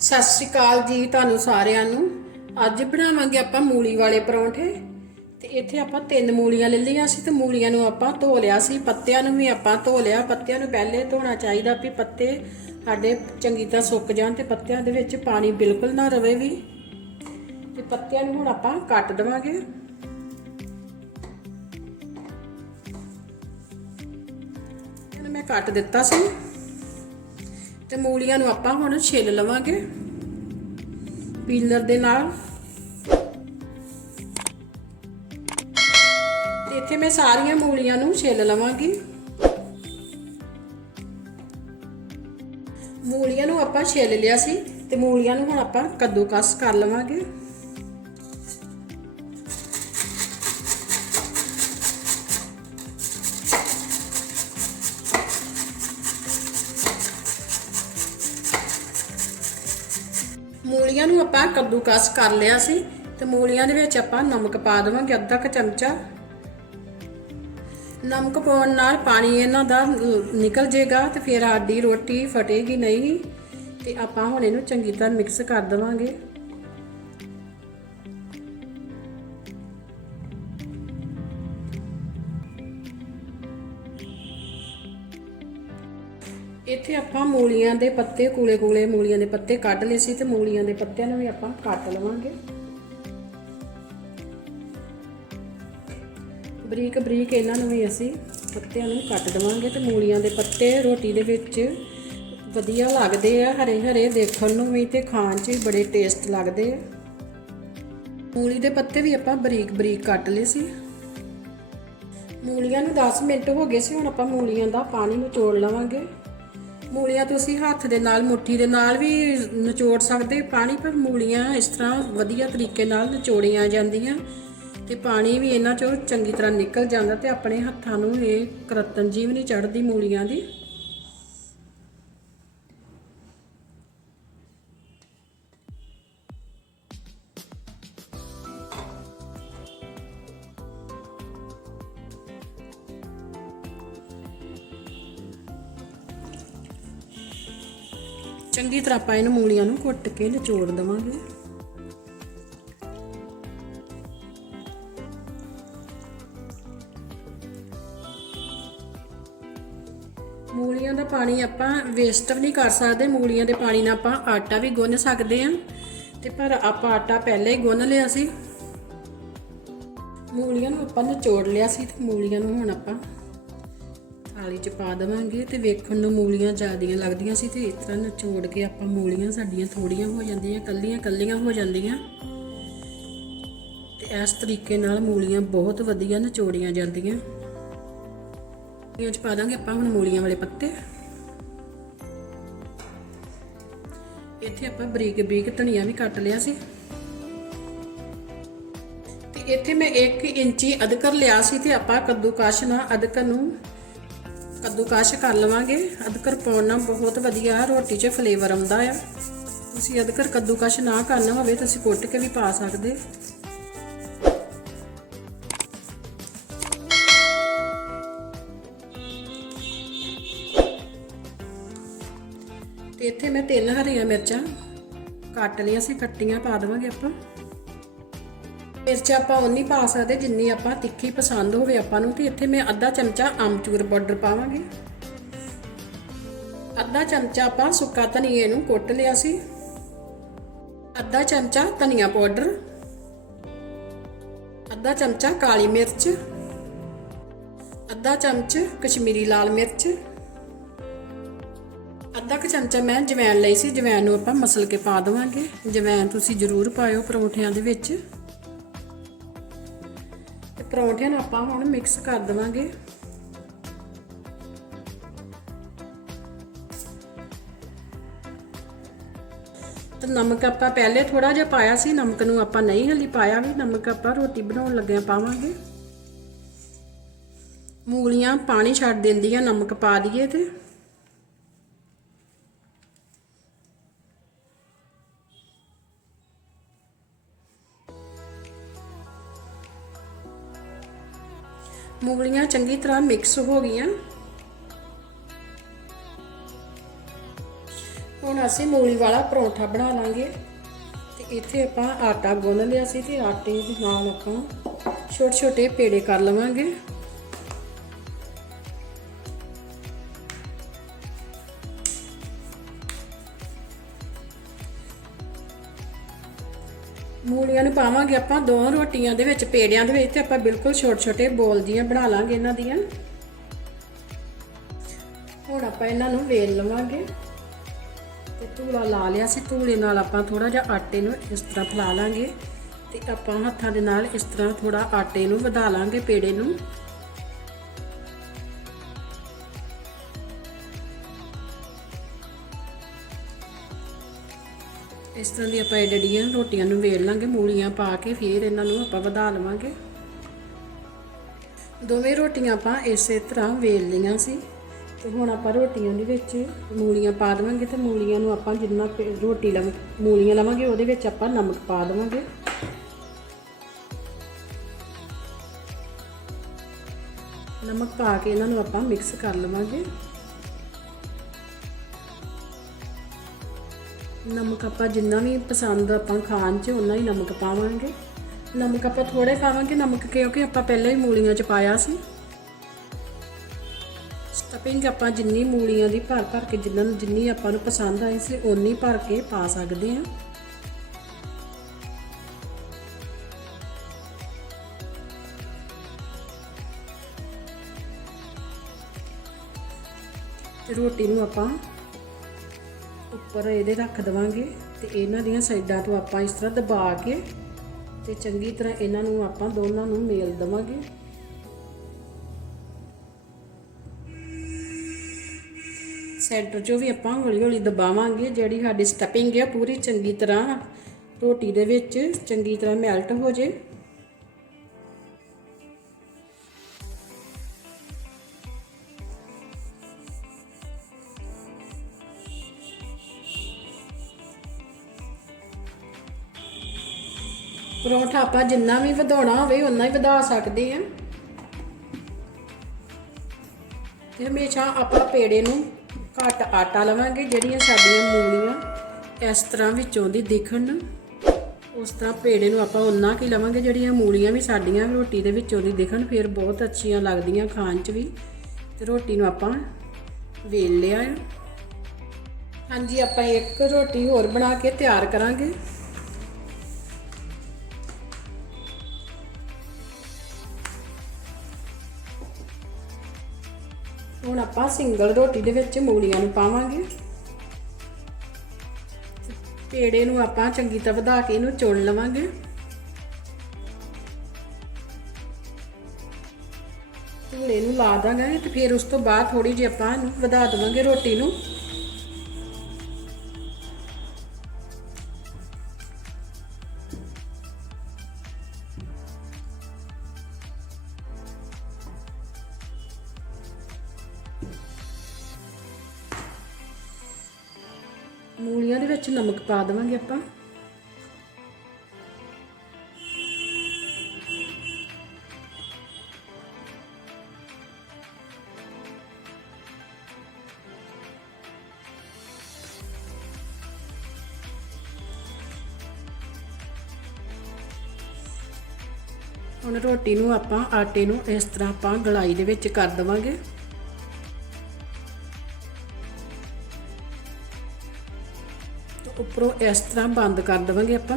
ਸਤਿ ਸ਼੍ਰੀ ਅਕਾਲ ਜੀ ਤੁਹਾਨੂੰ ਸਾਰਿਆਂ ਨੂੰ। ਅੱਜ ਬਣਾਵਾਂਗੇ ਆਪਾਂ ਮੂਲੀ ਵਾਲੇ ਪਰੌਂਠੇ। ਤੇ ਇੱਥੇ ਆਪਾਂ ਤਿੰਨ ਮੂਲੀਆਂ ਲੈ ਲਈਆਂ ਸੀ ਤੇ ਮੂਲੀਆਂ ਨੂੰ ਆਪਾਂ ਧੋ ਲਿਆ ਸੀ। ਪੱਤਿਆਂ ਨੂੰ ਵੀ ਆਪਾਂ ਧੋ ਲਿਆ। ਪੱਤਿਆਂ ਨੂੰ ਪਹਿਲੇ ਧੋਣਾ ਚਾਹੀਦਾ ਵੀ ਪੱਤੇ ਸਾਡੇ ਚੰਗੀ ਤਰ੍ਹਾਂ ਸੁੱਕ ਜਾਣ ਤੇ ਪੱਤਿਆਂ ਦੇ ਵਿੱਚ ਪਾਣੀ ਬਿਲਕੁਲ ਨਾ ਰਵੇ ਵੀ। ਤੇ ਪੱਤਿਆਂ ਨੂੰ ਹੁਣ ਆਪਾਂ ਕੱਟ ਦੇਵਾਂਗੇ। ਮੈਂ ਕੱਟ ਦਿੱਤਾ ਸੀ। ਤੇ ਮੂਲੀਆਂ ਨੂੰ ਆਪਾਂ ਹੁਣ ਛਿੱਲ ਲਵਾਂਗੇ। ਪੀਲਰ ਦੇ ਨਾਲ। ਤੇ ਇੱਥੇ ਮੈਂ ਸਾਰੀਆਂ ਮੂਲੀਆਂ ਨੂੰ ਛਿੱਲ ਲਵਾਂਗੀ। ਮੂਲੀਆਂ ਨੂੰ ਆਪਾਂ ਛਿੱਲ ਲਿਆ ਸੀ ਤੇ ਮੂਲੀਆਂ ਨੂੰ ਹੁਣ ਆਪਾਂ ਕੱਦੂਕਸ ਕਰ ਲਵਾਂਗੇ। ਮੂਲੀਆਂ ਨੂੰ ਆਪਾਂ ਕੱਦੂਕਸ ਕਰ ਲਿਆ ਸੀ ਤੇ ਮੂਲੀਆਂ ਦੇ ਵਿੱਚ ਆਪਾਂ ਨਮਕ ਪਾ ਦੇਵਾਂਗੇ ਅੱਧਾ ਕੁ ਚਮਚਾ। ਨਮਕ ਪਾਉਣ ਨਾਲ ਪਾਣੀ ਇਹਨਾਂ ਦਾ ਅਹ, ਨਿਕਲ ਜੇਗਾ ਤੇ ਫਿਰ ਆਡੀ ਰੋਟੀ ਫਟੇਗੀ ਨਹੀਂ ਤੇ ਆਪਾਂ ਹੁਣ ਇਹਨੂੰ ਚੰਗੀ ਤਰ੍ਹਾਂ ਮਿਕਸ ਕਰ ਦੇਵਾਂਗੇ। ਇੱਥੇ ਆਪਾਂ ਮੂਲੀਆਂ ਦੇ ਪੱਤੇ ਕੂਲੇ ਕੂਲੇ ਮੂਲੀਆਂ ਦੇ ਪੱਤੇ ਕੱਢ ਲਏ ਸੀ ਤੇ ਮੂਲੀਆਂ ਦੇ ਪੱਤਿਆਂ ਨੂੰ ਵੀ ਆਪਾਂ ਕੱਟ ਲਵਾਂਗੇ। ਬਰੀਕ ਬਰੀਕ ਇਹਨਾਂ ਨੂੰ ਵੀ ਅਸੀਂ ਪੱਤਿਆਂ ਨੂੰ ਕੱਟ ਦਵਾਂਗੇ ਤੇ ਮੂਲੀਆਂ ਦੇ ਪੱਤੇ ਰੋਟੀ ਦੇ ਵਿੱਚ ਵਧੀਆ ਲੱਗਦੇ ਆ ਹਰੇ ਹਰੇ ਦੇਖਣ ਨੂੰ ਵੀ ਤੇ ਖਾਣ 'ਚ ਵੀ ਬੜੇ ਟੇਸਟ ਲੱਗਦੇ ਆ। ਮੂਲੀ ਦੇ ਪੱਤੇ ਵੀ ਆਪਾਂ ਬਰੀਕ ਬਰੀਕ ਕੱਟ ਲਏ ਸੀ। ਮੂਲੀਆਂ ਨੂੰ 10 ਮਿੰਟ ਹੋ ਗਏ ਸੀ, ਹੁਣ ਆਪਾਂ ਮੂਲੀਆਂ ਦਾ ਪਾਣੀ ਨਿਚੋੜ ਲਵਾਂਗੇ। ਮੂਲੀਆਂ ਤੁਸੀਂ ਹੱਥ ਦੇ ਨਾਲ, ਮੁੱਠੀ ਦੇ ਨਾਲ ਵੀ ਨਿਚੋੜ ਸਕਦੇ, ਪਾਣੀ ਪਰ ਮੂਲੀਆਂ ਇਸ ਤਰ੍ਹਾਂ ਵਧੀਆ ਤਰੀਕੇ ਨਾਲ ਨਿਚੋੜੀਆਂ ਜਾਂਦੀਆਂ ਤੇ ਪਾਣੀ ਵੀ ਇਹਨਾਂ ਚੋਂ ਚੰਗੀ ਤਰ੍ਹਾਂ ਨਿਕਲ ਜਾਂਦਾ ਤੇ ਆਪਣੇ ਹੱਥਾਂ ਨੂੰ ਇਹ ਕਰਤਨ ਜੀਵ ਨਹੀਂ ਚੜਦੀ ਮੂਲੀਆਂ ਦੀ। ਤਰ੍ਹਾਂ ਆਪਾਂ ਇਹਨਾਂ ਮੂਲੀਆਂ ਨੂੰ ਕੁੱਟ ਕੇ ਨਿਚੋੜ ਦੇਵਾਂਗੇ। ਮੂਲੀਆਂ ਦਾ ਪਾਣੀ ਆਪਾਂ ਵੇਸਟ ਵੀ ਨਹੀਂ ਕਰ ਸਕਦੇ। ਮੂਲੀਆਂ ਦੇ ਪਾਣੀ ਨਾਲ ਆਪਾਂ ਆਟਾ ਵੀ ਗੁੰਨ ਸਕਦੇ ਹਾਂ। ਤੇ ਪਰ ਆਪਾਂ ਆਟਾ ਪਹਿਲਾਂ ਹੀ ਗੁੰਨ ਲਿਆ ਸੀ। ਮੂਲੀਆਂ ਨੂੰ ਆਪਾਂ ਨਿਚੋੜ ਲਿਆ ਸੀ ਤੇ ਮੂਲੀਆਂ ਨੂੰ ਹੁਣ ਆਪਾਂ ਥਾਲੀ 'ਚ ਪਾ ਦੇਵਾਂਗੇ ਤੇ ਵੇਖਣ ਨੂੰ ਮੂਲੀਆਂ ਜ਼ਿਆਦੀਆਂ ਲੱਗਦੀਆਂ ਸੀ ਤੇ ਇਸ ਤਰ੍ਹਾਂ ਨਿਚੋੜ ਕੇ ਆਪਾਂ ਮੂਲੀਆਂ ਸਾਡੀਆਂ ਥੋੜੀਆਂ ਹੋ ਜਾਂਦੀਆਂ ਕੱਲੀਆਂ ਕੱਲੀਆਂ ਹੋ ਜਾਂਦੀਆਂ। ਤੇ ਇਸ ਤਰੀਕੇ ਨਾਲ ਮੂਲੀਆਂ ਬਹੁਤ ਵਧੀਆ ਨਿਚੋੜੀਆਂ ਜਾਂਦੀਆਂ। ਇਹ 'ਚ ਪਾ ਦਾਂਗੇ ਆਪਾਂ ਹੁਣ ਮੂਲੀਆਂ ਵਾਲੇ ਪੱਤੇ। ਇੱਥੇ ਆਪਾਂ ਬਰੀਕ ਬਰੀਕ ਧਨੀਆ ਵੀ ਕੱਟ ਲਿਆ ਸੀ। ਤੇ ਇੱਥੇ ਮੈਂ 1 ਇੰਚੀ ਅਦਰਕ ਲਿਆ ਸੀ ਤੇ ਆਪਾਂ ਕੱਦੂਕਸ਼ ਨਾਲ ਅਦਕਰ ਨੂੰ ਕੱਦੂਕਸ਼ ਕਰ ਲਵਾਂਗੇ। ਅਦਰਕ ਪਾਉਣ ਨਾਲ ਬਹੁਤ ਵਧੀਆ ਰੋਟੀ 'ਚ ਫਲੇਵਰ ਆਉਂਦਾ ਆ। ਤੁਸੀਂ ਅਦਰਕ ਕੱਦੂਕਸ਼ ਨਾ ਕਰਨਾ ਹੋਵੇ ਤੁਸੀਂ ਕੁੱਟ ਕੇ ਵੀ ਪਾ ਸਕਦੇ। ਤੇ ਇੱਥੇ ਮੈਂ ਤਿੰਨ ਹਰੀਆਂ ਮਿਰਚਾਂ ਕੱਟ ਲਈਆਂ ਸੀ, ਕੱਟੀਆਂ ਪਾ ਦੇਵਾਂਗੇ ਆਪਾਂ। ਮਿਰਚ ਆਪਾਂ ਉਨੀ ਪਾ ਸਕਦੇ ਜਿੰਨੀ ਆਪਾਂ ਤਿੱਖੀ ਪਸੰਦ ਹੋਵੇ ਆਪਾਂ ਨੂੰ, ਤੇ ਇੱਥੇ ਮੈਂ ਅੱਧਾ ਚਮਚਾ ਆਮਚੂਰ ਪਾਊਡਰ ਪਾਵਾਂਗੀ। ਅੱਧਾ ਚਮਚਾ ਆਪਾਂ ਸੁੱਕਾ ਧਨੀਏ ਨੂੰ ਕੁੱਟ ਲਿਆ ਸੀ। ਅੱਧਾ ਚਮਚਾ ਧਨੀਆ ਪਾਊਡਰ। ਅੱਧਾ ਚਮਚਾ ਕਾਲੀ ਮਿਰਚ। ਅੱਧਾ ਚਮਚ ਕਸ਼ਮੀਰੀ ਲਾਲ ਮਿਰਚ। ਅੱਧਾ ਕੁ ਚਮਚਾ ਮੈਂ ਜਵੈਣ ਲਈ ਸੀ, ਜਵੈਣ ਨੂੰ ਆਪਾਂ ਮਸਲ ਕੇ ਪਾ ਦੇਵਾਂਗੇ। ਜਵੈਣ ਤੁਸੀਂ ਜ਼ਰੂਰ ਪਾਇਓ ਪਰੌਂਠਿਆਂ ਦੇ ਵਿੱਚ। ਪਰੌਂਠਿਆਂ ਨੂੰ ਆਪਾਂ ਹੁਣ ਮਿਕਸ ਕਰ ਦੇਵਾਂਗੇ। ਤੇ ਨਮਕ ਆਪਾਂ ਪਹਿਲੇ ਥੋੜਾ ਜਿਹਾ ਪਾਇਆ ਸੀ, ਨਮਕ ਨੂੰ ਆਪਾਂ ਨਹੀਂ ਹਲੀ ਪਾਇਆ ਵੀ, ਨਮਕ ਆਪਾਂ ਰੋਟੀ ਬਣਾਉਣ ਲੱਗਿਆ ਪਾਵਾਂਗੇ। ਮੂਲੀਆਂ ਪਾਣੀ ਛੱਡ ਦਿੰਦੀਆਂ ਨਮਕ ਪਾ ਦਈਏ ਤੇ। ਮੂਲੀਆਂ ਚੰਗੀ ਤਰ੍ਹਾਂ ਮਿਕਸ ਹੋ ਗਈਆਂ। ਹੁਣ ਹੁਣ ਅਸੀਂ ਮੂਲੀ ਵਾਲਾ ਪਰੌਂਠਾ ਬਣਾ ਲਾਂਗੇ। ਤੇ ਇੱਥੇ ਆਪਾਂ ਆਟਾ ਗੁੰਨ ਲਿਆ ਸੀ ਤੇ ਆਟੇ ਦੇ ਨਾਲ ਆਪਾਂ ਛੋਟੇ ਛੋਟੇ ਪੇੜੇ ਕਰ ਲਵਾਂਗੇ। ਮੂਲੀਆਂ ਨੂੰ ਪਾਵਾਂਗੇ ਆਪਾਂ, ਦੋ ਰੋਟੀਆਂ ਦੇ ਵਿੱਚ, ਪੇੜਿਆਂ ਦੇ ਵਿੱਚ, ਤੇ ਆਪਾਂ ਬਿਲਕੁਲ ਛੋਟੇ ਛੋਟੇ ਬੋਲ ਜੀਆਂ ਬਣਾ ਲਾਂਗੇ ਇਹਨਾਂ ਦੀਆਂ। ਹੁਣ ਆਪਾਂ ਇਹਨਾਂ ਨੂੰ ਵੇਲ ਲਵਾਂਗੇ। ਤੇ ਧੂਲਾ ਲਾ ਲਿਆ ਸੀ, ਧੂਲੇ ਨਾਲ ਆਪਾਂ ਥੋੜਾ ਜਿਹਾ ਆਟੇ ਨੂੰ ਇਸ ਤਰ੍ਹਾਂ ਫੈਲਾ ਲਾਂਗੇ। ਤੇ ਆਪਾਂ ਹੱਥਾਂ ਦੇ ਨਾਲ ਇਸ ਤਰ੍ਹਾਂ ਥੋੜਾ ਆਟੇ ਨੂੰ ਵਧਾ ਲਾਂਗੇ ਪੇੜੇ ਨੂੰ। ਇਸ ਤਰ੍ਹਾਂ ਦੀ ਆਪਾਂ ਡੜੀਆਂ ਰੋਟੀਆਂ ਨੂੰ ਵੇਲ ਲਾਂਗੇ, ਮੂਲੀਆਂ ਪਾ ਕੇ ਫਿਰ ਇਹਨਾਂ ਨੂੰ ਆਪਾਂ ਵਧਾ ਲਵਾਂਗੇ। ਦੋਵੇਂ ਰੋਟੀਆਂ ਆਪਾਂ ਇਸੇ ਤਰ੍ਹਾਂ ਵੇਲ ਲਈਆਂ ਸੀ। ਤੇ ਹੁਣ ਆਪਾਂ ਰੋਟੀਆਂ ਦੇ ਵਿੱਚ ਮੂਲੀਆਂ ਪਾ ਦੇਵਾਂਗੇ ਤੇ ਮੂਲੀਆਂ ਨੂੰ ਆਪਾਂ ਜਿੰਨਾ ਰੋਟੀ ਲਵਾਂ, ਮੂਲੀਆਂ ਲਵਾਂਗੇ, ਉਹਦੇ ਵਿੱਚ ਆਪਾਂ ਨਮਕ ਪਾ ਦੇਵਾਂਗੇ। ਨਮਕ ਪਾ ਕੇ ਇਹਨਾਂ ਨੂੰ ਆਪਾਂ ਮਿਕਸ ਕਰ ਲਵਾਂਗੇ। ਨਮਕ ਆਪਾਂ ਜਿੰਨਾ ਵੀ ਪਸੰਦ ਆਪਾਂ ਖਾਣ 'ਚ ਉਨਾ ਹੀ ਨਮਕ ਪਾਵਾਂਗੇ। ਨਮਕ ਆਪਾਂ ਥੋੜੇ ਪਾਵਾਂਗੇ ਨਮਕ ਕਿਉਂਕਿ ਆਪਾਂ ਪਹਿਲਾਂ ਹੀ ਮੂਲੀਆਂ 'ਚ ਪਾਇਆ ਸੀ। ਸਟਫਿੰਗ ਆਪਾਂ ਜਿੰਨੀ ਮੂਲੀਆਂ ਦੀ ਭਰ ਭਰ ਕੇ ਜਿੰਨਾਂ ਨੂੰ ਜਿੰਨੀ ਆਪਾਂ ਨੂੰ ਪਸੰਦ ਆਈ ਸੀ, ਓਨੀ ਭਰ ਕੇ ਪਾ ਸਕਦੇ ਹਾਂ। ਤੇ ਰੋਟੀ ਨੂੰ ਆਪਾਂ ਉੱਪਰ ਇਹਦੇ ਰੱਖ ਦਵਾਂਗੇ ਤੇ ਇਹਨਾਂ ਦੀਆਂ ਸਾਈਡਾਂ ਤੋਂ ਆਪਾਂ ਇਸ ਤਰ੍ਹਾਂ ਦਬਾ ਕੇ ਤੇ ਚੰਗੀ ਤਰ੍ਹਾਂ ਇਹਨਾਂ ਨੂੰ ਆਪਾਂ ਦੋਨਾਂ ਨੂੰ ਮੇਲ ਦਵਾਂਗੇ। ਸੈਂਟਰ 'ਚੋਂ ਵੀ ਆਪਾਂ ਹੌਲੀ ਹੌਲੀ ਦਬਾਵਾਂਗੇ, ਜਿਹੜੀ ਸਾਡੀ ਸਟਫਿੰਗ ਹੈ ਪੂਰੀ ਚੰਗੀ ਤਰ੍ਹਾਂ ਰੋਟੀ ਦੇ ਵਿੱਚ ਚੰਗੀ ਤਰ੍ਹਾਂ ਮੈਲਟ ਹੋ ਜੇ। ਪਰੌਂਠਾ ਆਪਾਂ ਜਿੰਨਾ ਵੀ ਵਧਾਉਣਾ ਹੋਵੇ ਉਨਾ ਹੀ ਵਧਾ ਸਕਦੇ ਆ ਤੇ ਹਮੇਸ਼ਾ ਆਪਾਂ ਪੇੜੇ ਨੂੰ ਘੱਟ ਆਟਾ ਲਵਾਂਗੇ, ਜਿਹੜੀਆਂ ਸਾਡੀਆਂ ਮੂਲੀਆਂ ਇਸ ਤਰ੍ਹਾਂ ਵਿੱਚੋਂ ਦੀ ਦਿਖਣ। ਉਸ ਤਰ੍ਹਾਂ ਪੇੜੇ ਨੂੰ ਆਪਾਂ ਉਨਾ ਕੀ ਲਵਾਂਗੇ, ਜਿਹੜੀਆਂ ਮੂਲੀਆਂ ਵੀ ਸਾਡੀਆਂ ਰੋਟੀ ਦੇ ਵਿੱਚੋਂ ਦੀ ਦਿਖਣ, ਫਿਰ ਬਹੁਤ ਅੱਛੀਆਂ ਲੱਗਦੀਆਂ ਖਾਣ 'ਚ ਵੀ। ਤੇ ਰੋਟੀ ਨੂੰ ਆਪਾਂ ਵੇਲ ਲਿਆ ਹੈ ਹਾਂਜੀ, ਆਪਾਂ ਇੱਕ ਰੋਟੀ ਹੋਰ ਬਣਾ ਕੇ ਤਿਆਰ ਕਰਾਂਗੇ। ਹੁਣ ਆਪਾਂ ਸਿੰਗਲ ਰੋਟੀ ਦੇ ਵਿੱਚ ਮੂਲੀਆਂ ਨੂੰ ਪਾਵਾਂਗੇ। ਪੇੜੇ ਨੂੰ ਆਪਾਂ ਚੰਗੀ ਤਰ੍ਹਾਂ ਵਧਾ ਕੇ ਇਹਨੂੰ ਚੁਣ ਲਵਾਂਗੇ। ਧੂਲੇ ਨੂੰ ਲਾ ਦਾਂਗੇ ਤੇ ਫਿਰ ਉਸ ਤੋਂ ਬਾਅਦ ਥੋੜੀ ਜਿਹੀ ਆਪਾਂ ਇਹਨੂੰ ਵਧਾ ਦੇਵਾਂਗੇ ਰੋਟੀ ਨੂੰ। ਪਾ ਦੇਵਾਂਗੇ ਆਪਾਂ। ਹੁਣ ਰੋਟੀ ਨੂੰ ਆਪਾਂ, ਆਟੇ ਨੂੰ ਇਸ ਤਰ੍ਹਾਂ ਆਪਾਂ ਗਲਾਈ ਦੇ ਵਿੱਚ ਕਰ ਦੇਵਾਂਗੇ। ਉੱਪਰੋਂ ਇਸ ਤਰ੍ਹਾਂ ਬੰਦ ਕਰ ਦੇਵਾਂਗੇ ਆਪਾਂ।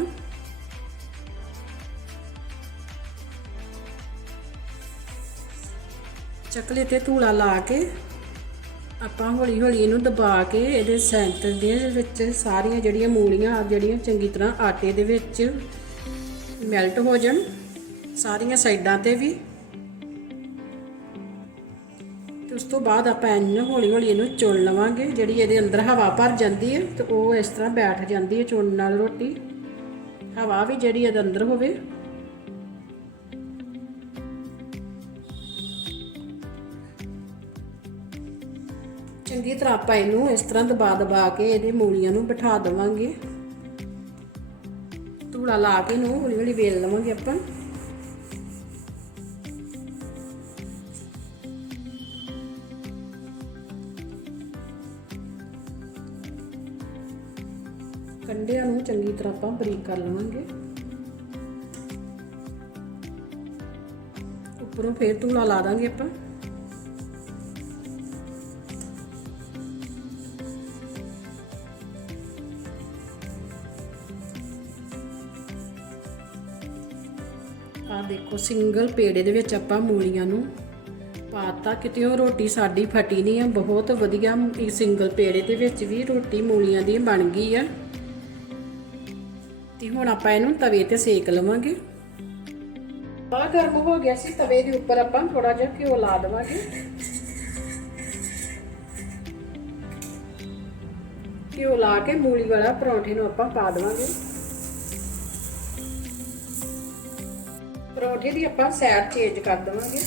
ਚੱਕਲੇ ਤੇ ਧੂਲਾ ਲਾ ਕੇ ਆਪਾਂ ਹੌਲੀ ਹੌਲੀ ਇਹਨੂੰ ਦਬਾ ਕੇ ਇਹਦੇ ਸੈਂਟਰ ਦੇ ਵਿੱਚ ਸਾਰੀਆਂ ਜਿਹੜੀਆਂ ਮੂਲੀਆਂ ਆ ਜਿਹੜੀਆਂ ਚੰਗੀ ਤਰ੍ਹਾਂ ਆਟੇ ਦੇ ਵਿੱਚ ਮੈਲਟ ਹੋ ਜਾਣ। ਸਾਰੀਆਂ ਸਾਈਡਾਂ ਤੇ ਵੀ ਤੇ ਉਸ ਤੋਂ ਬਾਅਦ ਆਪਾਂ ਇਹਨੂੰ ਹੌਲੀ ਹੌਲੀ ਇਹਨੂੰ ਚੁਣ ਲਵਾਂਗੇ, ਜਿਹੜੀ ਇਹਦੇ ਅੰਦਰ ਹਵਾ ਭਰ ਜਾਂਦੀ ਹੈ, ਤੇ ਉਹ ਇਸ ਤਰ੍ਹਾਂ ਬੈਠ ਜਾਂਦੀ ਹੈ ਚੁਣਨ ਨਾਲ ਰੋਟੀ। ਹਵਾ ਵੀ ਜਿਹੜੀ ਇਹਦੇ ਅੰਦਰ ਹੋਵੇ। ਚੰਗੀ ਤਰ੍ਹਾਂ ਆਪਾਂ ਇਹਨੂੰ ਇਸ ਤਰ੍ਹਾਂ ਦਬਾ ਦਬਾ ਕੇ ਇਹਦੇ ਮੂਲੀਆਂ ਨੂੰ ਬਿਠਾ ਦੇਵਾਂਗੇ। ਧੂੜਾ ਲਾ ਕੇ ਇਹਨੂੰ ਹੌਲੀ ਹੌਲੀ ਵੇਲ ਲਵਾਂਗੇ ਆਪਾਂ। ਕੰਡਿਆਂ ਨੂੰ ਚੰਗੀ ਤਰ੍ਹਾਂ ਆਪਾਂ ਬਰੀਕ ਕਰ ਲਵਾਂਗੇ। ਉੱਪਰੋਂ ਫੇਰ ਧੂਲਾ ਲਾ ਦਾਂਗੇ ਆਪਾਂ। ਆ ਦੇਖੋ, ਸਿੰਗਲ ਪੇੜੇ ਦੇ ਵਿੱਚ ਆਪਾਂ ਮੂਲੀਆਂ ਨੂੰ ਪਾਤਾ। ਕਿਤੇ ਉਹ ਰੋਟੀ ਸਾਡੀ ਫਟੀ ਨਹੀਂ ਆ, ਬਹੁਤ ਵਧੀਆ ਸਿੰਗਲ ਪੇੜੇ ਦੇ ਵਿੱਚ ਵੀ ਰੋਟੀ ਮੂਲੀਆਂ ਦੀ ਬਣ ਗਈ ਆ। ਤੇ ਹੁਣ ਆਪਾਂ ਇਹਨੂੰ ਤਵੇ ਤੇ ਸੇਕ ਲਵਾਂਗੇ। ਆ ਗਰਮ ਹੋ ਗਿਆ ਸੀ ਤਵੇ ਦੇ ਉੱਪਰ ਆਪਾਂ ਥੋੜਾ ਜਿਹਾ ਘਿਓ ਲਾ ਦੇਵਾਂਗੇ। ਘਿਓ ਲਾ ਕੇ ਮੂਲੀ ਵਾਲਾ ਪਰੌਂਠੇ ਨੂੰ ਆਪਾਂ ਪਾ ਦੇਵਾਂਗੇ। ਪਰੌਂਠੇ ਦੀ ਆਪਾਂ ਸਾਈਡ ਚੇਂਜ ਕਰ ਦੇਵਾਂਗੇ।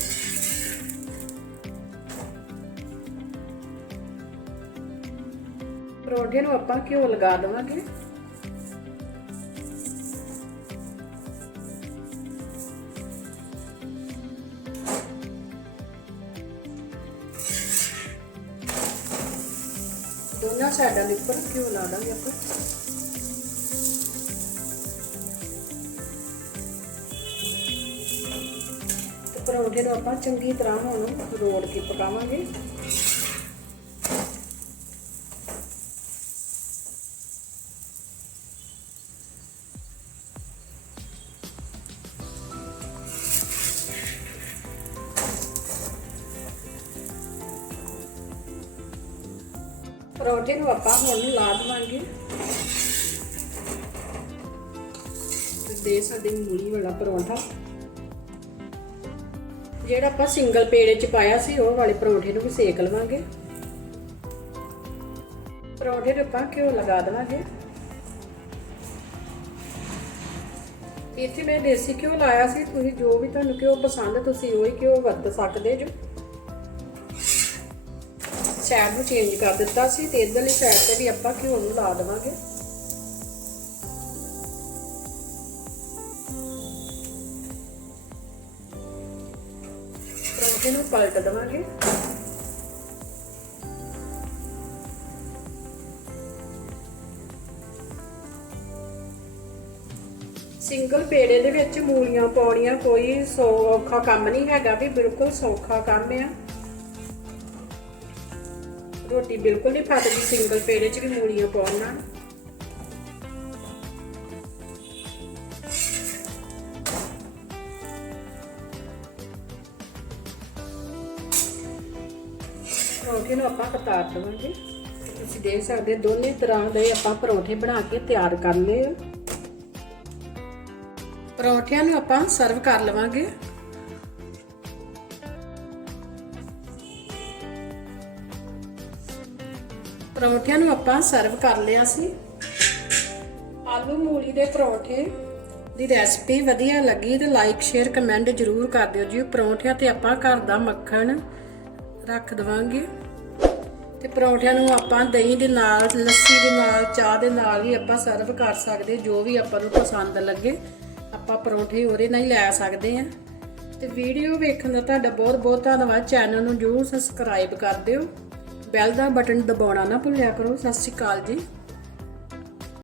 ਪਰੌਂਠੇ ਨੂੰ ਆਪਾਂ ਘਿਓ ਲਗਾ ਦੇਵਾਂਗੇ। ਦੋਨਾਂ ਸਾਈਡਾਂ ਦੇ ਉੱਪਰ ਘਿਓ ਲਾ ਦਾਂਗੇ ਆਪਾਂ? ਤੇ ਪਰੌਂਠੇ ਨੂੰ ਆਪਾਂ ਚੰਗੀ ਤਰ੍ਹਾਂ ਹੁਣ ਰੋਲ ਕੇ ਪਕਾਵਾਂਗੇ। ਪਰੌਂਠੇ ਨੂੰ ਆਪਾਂ ਹੁਣ ਲਾ ਦੇਵਾਂਗੇ ਦੇ ਸਾਡੇ ਮੂਲੀ ਵਾਲਾ ਪਰੌਂਠਾ। ਜਿਹੜਾ ਆਪਾਂ ਸਿੰਗਲ ਪੇੜੇ ਚ ਪਾਇਆ ਸੀ, ਉਹ ਵਾਲੇ ਪਰੌਂਠੇ ਨੂੰ ਵੀ ਸੇਕ ਲਵਾਂਗੇ। ਪਰੌਂਠੇ ਦੇ ਆਪਾਂ ਘਿਓ ਲਗਾ ਦੇਵਾਂਗੇ। ਇੱਥੇ ਮੈਂ ਦੇਸੀ ਘਿਓ ਲਾਇਆ ਸੀ, ਤੁਸੀਂ ਜੋ ਵੀ ਤੁਹਾਨੂੰ ਘਿਓ ਪਸੰਦ, ਤੁਸੀਂ ਉਹੀ ਘਿਓ ਵਰਤ ਸਕਦੇ ਜੋ। ਸਾਈਡ ਨੂੰ ਚੇਂਜ ਕਰ ਦਿੱਤਾ ਸੀ ਤੇ ਇਧਰਲੀ ਸਾਈਡ ਤੇ ਵੀ ਆਪਾਂ ਘਿਓ ਨੂੰ ਲਾ ਦੇਵਾਂਗੇ। ਪਰੌਂਠੇ ਨੂੰ ਪਲਟ ਦੇਵਾਂਗੇ। ਸਿੰਗਲ ਪੇੜੇ ਦੇ ਵਿੱਚ ਮੂਲੀਆਂ ਪਾਉਣੀਆਂ ਕੋਈ ਸੌਖਾ ਕੰਮ ਨਹੀਂ ਹੈਗਾ ਵੀ ਬਿਲਕੁਲ ਸੌਖਾ ਕੰਮ ਆ। ਰੋਟੀ ਬਿਲਕੁਲ ਨਹੀਂ ਫਟਦੀ ਸਿੰਗਲ ਪੇੜੇ 'ਚ ਵੀ ਮੂਲੀਆਂ ਪਾਉਣ ਨਾਲ। ਪਰੌਂਠੇ ਨੂੰ ਆਪਾਂ ਕਤਾਰ ਦੇਵਾਂਗੇ। ਤੁਸੀਂ ਦੇਖ ਸਕਦੇ ਹੋ, ਦੋਨੇ ਤਰ੍ਹਾਂ ਦੇ ਆਪਾਂ ਪਰੌਂਠੇ ਬਣਾ ਕੇ ਤਿਆਰ ਕਰ ਲਏ ਪਰੌਂਠਿਆਂ ਨੂੰ ਆਪਾਂ ਸਰਵ ਕਰ ਲਵਾਂਗੇ। ਪਰੌਂਠਿਆਂ ਨੂੰ ਆਪਾਂ ਸਰਵ ਕਰ ਲਿਆ ਸੀ। ਆਲੂ ਮੂਲੀ ਦੇ ਪਰੌਂਠੇ ਦੀ ਰੈਸਪੀ ਵਧੀਆ ਲੱਗੀ ਤੇ ਲਾਈਕ ਸ਼ੇਅਰ ਕਮੈਂਟ ਜਰੂਰ ਕਰ ਦਿਓ ਜੀ। ਪਰੌਂਠਿਆਂ ਤੇ ਆਪਾਂ ਘਰ ਦਾ ਮੱਖਣ ਰੱਖ ਦਵਾਂਗੇ। ਤੇ ਪਰੌਂਠਿਆਂ ਨੂੰ ਆਪਾਂ ਦਹੀਂ ਦੇ ਨਾਲ, ਲੱਸੀ ਦੇ ਨਾਲ, ਚਾਹ ਦੇ ਨਾਲ ਵੀ ਆਪਾਂ ਸਰਵ ਕਰ ਸਕਦੇ, ਜੋ ਵੀ ਆਪਾਂ ਨੂੰ ਪਸੰਦ ਲੱਗੇ, ਆਪਾਂ ਪਰੌਂਠੇ ਉਹਦੇ ਨਾਲ ਹੀ ਲੈ ਸਕਦੇ ਆ ਤੇ ਵੀਡੀਓ ਵੇਖਣ ਦਾ ਤੁਹਾਡਾ ਬਹੁਤ ਬਹੁਤ ਧੰਨਵਾਦ। ਚੈਨਲ ਨੂੰ ਜਰੂਰ ਸਬਸਕ੍ਰਾਈਬ ਕਰ ਦਿਓ। ਬੈਲ ਦਾ ਬਟਨ ਦਬਾਉਣਾ ਨਾ ਭੁੱਲਿਆ ਕਰੋ। ਸਤਿ ਸ਼੍ਰੀ ਅਕਾਲ ਜੀ।